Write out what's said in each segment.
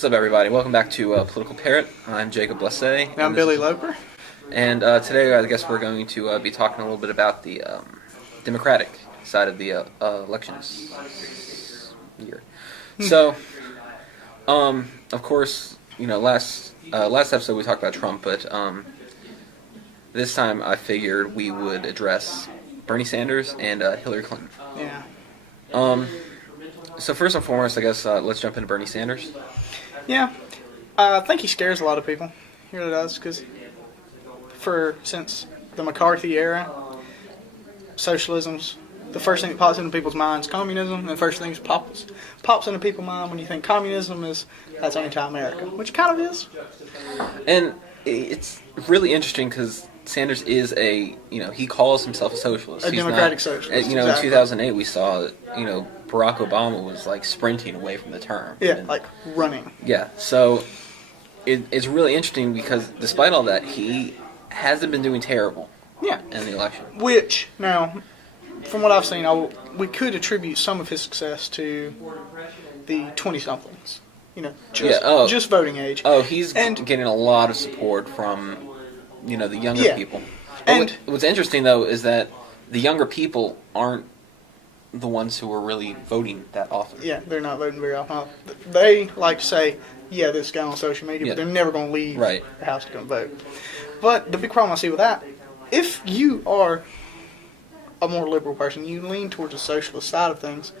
What's up, everybody? Welcome back to Political Parrot. I'm Jacob Blessé. And I'm Billy Loper. And today I guess we're going to be talking a little bit about the Democratic side of the elections year. So, of course, last episode we talked about Trump, but this time I figured we would address Bernie Sanders and Hillary Clinton. Yeah. So first and foremost, I guess let's jump into Bernie Sanders. Yeah. I think he scares a lot of people. He really does, because since the McCarthy era, socialism's the first thing that pops into people's minds. Communism, and the first thing that pops into people's mind when you think communism that's anti-America, which kind of is. And it's really interesting because Sanders is he calls himself a socialist. A democratic socialist. In 2008 we saw Barack Obama was sprinting away from the term. Yeah, running. Yeah, so it's really interesting because despite all that, he hasn't been doing terrible. Yeah. In the election. Which, now, from what I've seen, we could attribute some of his success to the 20-somethings. Just voting age. Oh, he's getting a lot of support from, the younger people. But what's interesting, though, is that the younger people aren't the ones who are really voting that often. Yeah, they're not voting very often. They like to say, yeah, this guy on social media, but they're never going to leave the house to go vote. But the big problem I see with that, if you are a more liberal person, you lean towards the socialist side of things,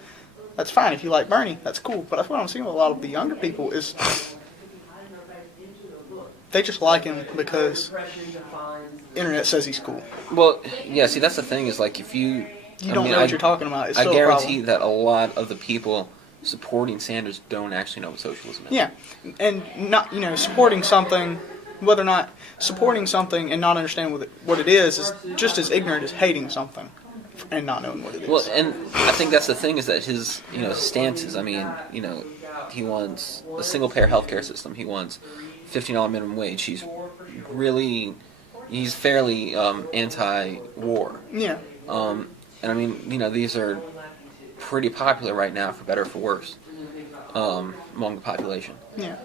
that's fine. If you like Bernie, that's cool. But that's what I'm seeing with a lot of the younger people is they just like him because internet says he's cool. Well, yeah, see, that's the thing is, if you... You don't know what you're talking about. It's I still guarantee that a lot of the people supporting Sanders don't actually know what socialism is. Yeah, and not supporting something, whether or not supporting something and not understanding what it is just as ignorant as hating something and not knowing what it is. Well, and I think that's the thing is that his stances. I mean, he wants a single payer healthcare system. He wants $15 minimum wage. He's fairly anti-war. Yeah. And I mean, these are pretty popular right now, for better or for worse, among the population. Yeah.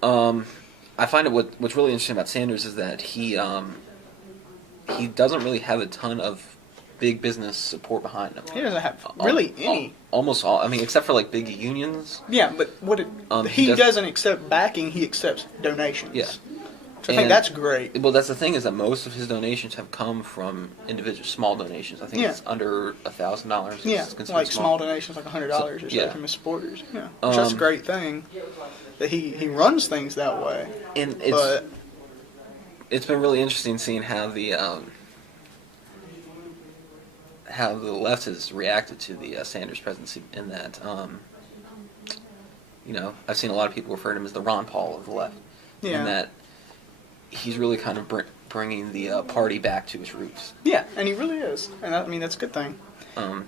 I find what's really interesting about Sanders is that he doesn't really have a ton of big business support behind him. He doesn't have really any. Almost all. I mean, except for big unions. Yeah, but he doesn't accept backing. He accepts donations. Yeah. So I think that's great. Well, that's the thing is that most of his donations have come from individual small donations. I think it's under $1,000. Yeah, small donations, $100 or so from his supporters. Yeah, that's a great thing that he runs things that way. And it's been really interesting seeing how the left has reacted to the Sanders presidency. In that, I've seen a lot of people refer to him as the Ron Paul of the left. Yeah. In that he's really kind of bringing the party back to its roots. Yeah, and he really is, and that's a good thing. I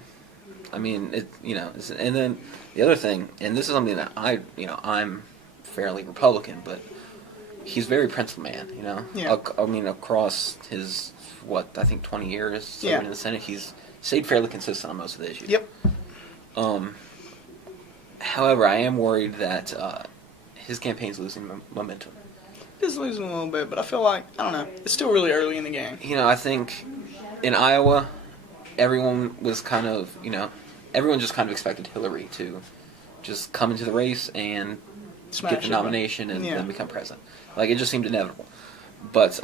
mean, and then the other thing, and this is something that I'm fairly Republican, but he's very principled man. Yeah. I mean, across his 20 years serving in the Senate, he's stayed fairly consistent on most of the issues. Yep. However, I am worried that his campaign's losing momentum. It's losing a little bit, but I feel like, I don't know, it's still really early in the game. I think in Iowa, everyone was everyone just kind of expected Hillary to just come into the race and get the nomination and then become president. It just seemed inevitable. But,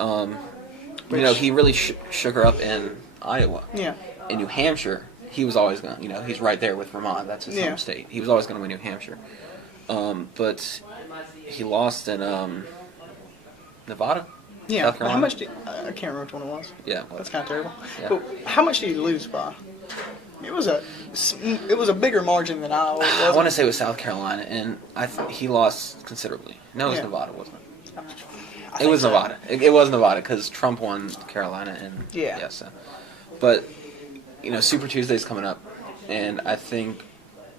he really shook her up in Iowa. Yeah. In New Hampshire, he was always going to, he's right there with Vermont. That's his home state. He was always going to win New Hampshire. But he lost in... Nevada? Yeah. South Carolina? How much I can't remember which one it was. Yeah. That's kind of terrible. Yeah. But how much did he lose by? It was a bigger margin than Iowa. I want to say it was South Carolina, and he lost considerably. No, it was Nevada, wasn't it? It was Nevada. It was Nevada because Trump won Carolina, and But Super Tuesday's coming up, and I think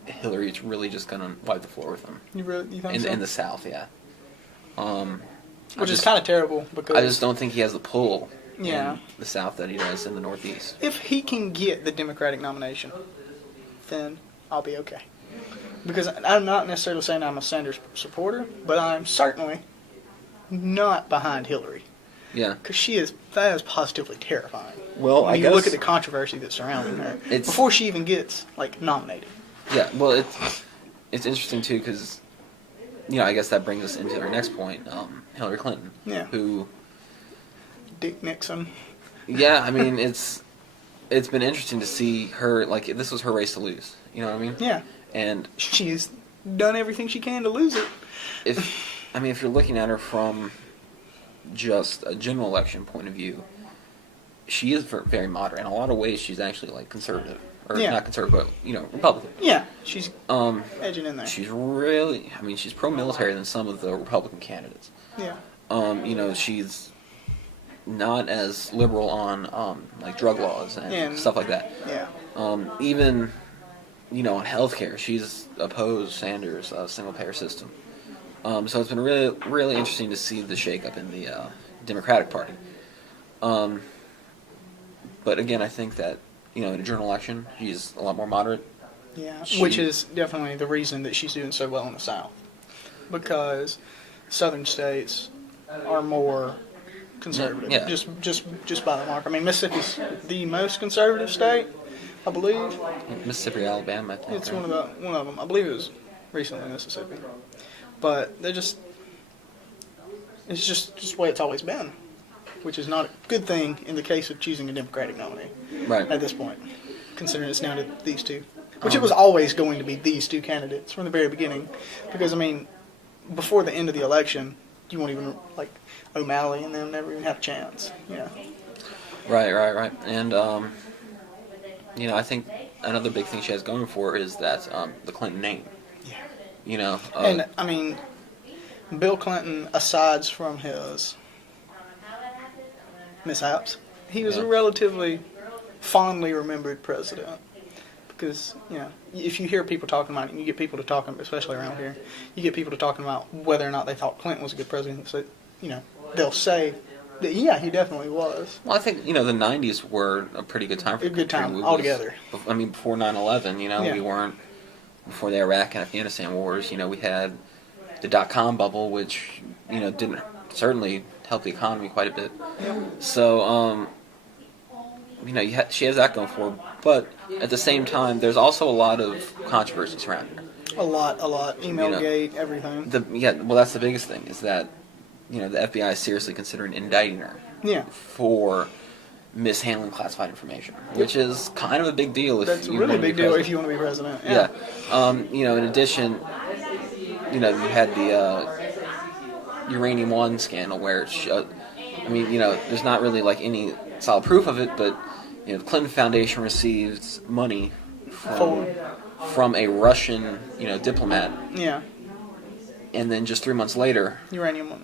Hillary's really just gonna wipe the floor with him. You think so? In the South, yeah. Which is kind of terrible because I just don't think he has the pull in the South that he does in the Northeast. If he can get the Democratic nomination, then I'll be okay. Because I'm not necessarily saying I'm a Sanders supporter, but I'm certainly not behind Hillary. Yeah. Because that is positively terrifying. Well, when you look at the controversy that's surrounding her before she even gets nominated. Yeah, well, it's interesting too because, I guess that brings us into our next point, Hillary Clinton. Yeah. Who. Dick Nixon. Yeah, I mean it's been interesting to see her this was her race to lose. You know what I mean? Yeah. And she's done everything she can to lose it. If you're looking at her from just a general election point of view, she is very moderate. In a lot of ways, she's actually conservative, or not conservative, but Republican. Yeah, she's edging in there. She's really, she's pro-military than some of the Republican candidates. Yeah. She's not as liberal on drug laws and stuff like that. Yeah. Even on healthcare, she's opposed Sanders' single-payer system. So it's been really, really interesting to see the shakeup in the Democratic Party. But again, I think that in a general election, she's a lot more moderate. Yeah, which is definitely the reason that she's doing so well in the South, because southern states are more conservative. Yeah. Just by the mark. Mississippi's the most conservative state, I believe. Mississippi, Alabama, I think. It's one of them. I believe it was recently Mississippi. But it's just the way it's always been, which is not a good thing in the case of choosing a Democratic nominee. Right. At this point, considering it's now to these two, which it was always going to be these two candidates from the very beginning, because before the end of the election, you won't even O'Malley and them never even have a chance. Right. And I think another big thing she has going for her is that the Clinton name. Yeah. And Bill Clinton, aside from his mishaps, he was a relatively fondly remembered president. Because, if you hear people talking about it, and you get people to talking, especially around here, you get people to talking about whether or not they thought Clinton was a good president. So, they'll say that, yeah, he definitely was. Well, I think, the 90s were a pretty good time for a good time altogether. Before 9/11, we weren't, before the Iraq and Afghanistan wars, we had the dot-com bubble, which, didn't certainly help the economy quite a bit. Yeah. So, she has that going for her. But at the same time, there's also a lot of controversy surrounding her. A lot. Emailgate, everything. Well, that's the biggest thing, is that, the FBI is seriously considering indicting her. Yeah. For mishandling classified information, which is kind of a big deal. That's a really big deal if you want to be president. Yeah. In addition, you had the Uranium One scandal where there's not really like any solid proof of it, but the Clinton Foundation receives money from a Russian diplomat. Yeah. And then just 3 months later, Uranium One.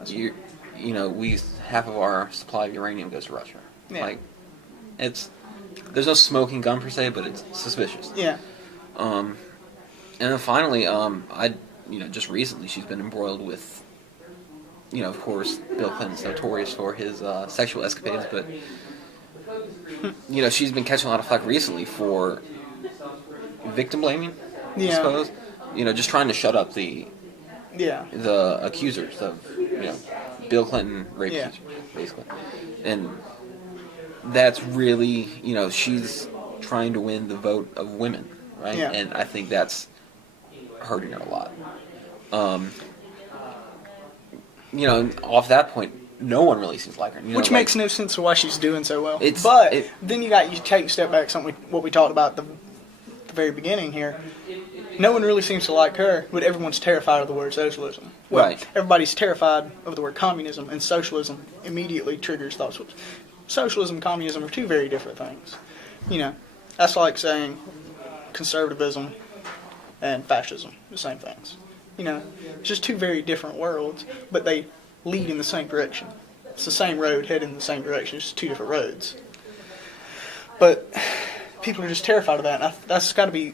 half of our supply of uranium goes to Russia. Yeah. There's no smoking gun per se, but it's suspicious. Yeah. And then finally, just recently she's been embroiled with, of course, Bill Clinton's notorious for his sexual escapades, but, she's been catching a lot of flack recently for victim blaming, I suppose. Just trying to shut up the accusers of, Bill Clinton rape accusers, basically. And that's really, she's trying to win the vote of women, right? Yeah. And I think that's hurting her a lot. Off that point, no one really seems like her. Which makes no sense to why she's doing so well. Then you take a step back, what we talked about at the very beginning here. No one really seems to like her, but everyone's terrified of the word socialism. Well, right. Everybody's terrified of the word communism, and socialism immediately triggers thoughts. Socialism and communism are two very different things. That's like saying conservatism and fascism, the same things. Just two very different worlds, but they lead in the same direction. It's the same road heading in the same direction, it's just two different roads. But people are just terrified of that, and that's got to be,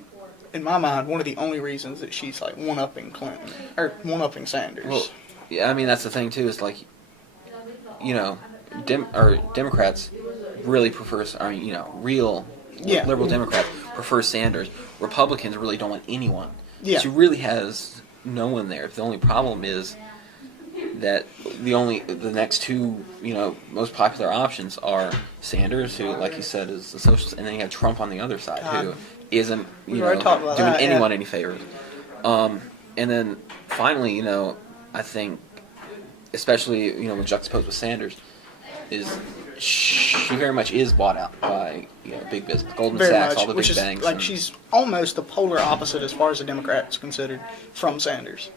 in my mind, one of the only reasons that she's one-upping Clinton, or one-upping Sanders. Well, yeah, that's the thing too, is Democrats really prefer, real liberal Democrats prefer Sanders. Republicans really don't want anyone Yeah. She really has no one there. The only problem is that the next two, most popular options are Sanders, who, like you said, is a socialist, and then you have Trump on the other side, who isn't, doing anyone any favors. And then finally, I think, especially, when juxtaposed with Sanders, is she very much is bought out by big business, Goldman Sachs, all the big banks. She's almost the polar opposite as far as the Democrats considered from Sanders.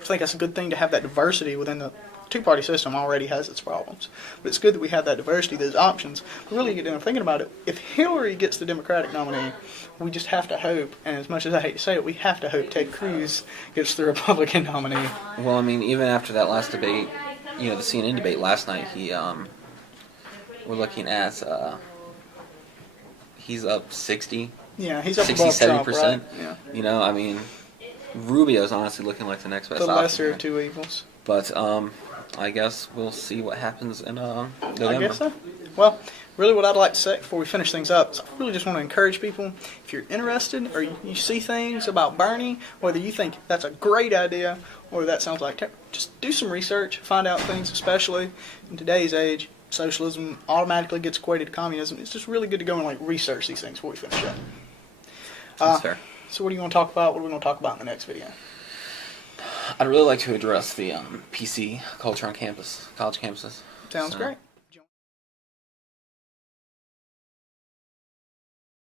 I think that's a good thing to have that diversity within the two-party system. Already has its problems, but it's good that we have that diversity, those options. But really, thinking about it, if Hillary gets the Democratic nominee, we just have to hope, and as much as I hate to say it, we have to hope Ted Cruz gets the Republican nominee. Well, I mean, even after that last debate, the CNN debate last night, we're looking at he's up 60. Yeah, he's up 60-70%. Right? Yeah. I mean, Rubio's honestly looking like the next best option. The lesser of two evils. But I guess we'll see what happens in November. I guess so. Well, really what I'd like to say before we finish things up is I really just want to encourage people, if you're interested or you see things about Bernie, whether you think that's a great idea or that sounds like terrible, just do some research, find out things, especially in today's age. Socialism automatically gets equated to communism. It's just really good to go and research these things before we finish up. That's fair. So what do you want to talk about? What are we going to talk about in the next video? I'd really like to address the PC culture on campus, college campuses. Sounds great.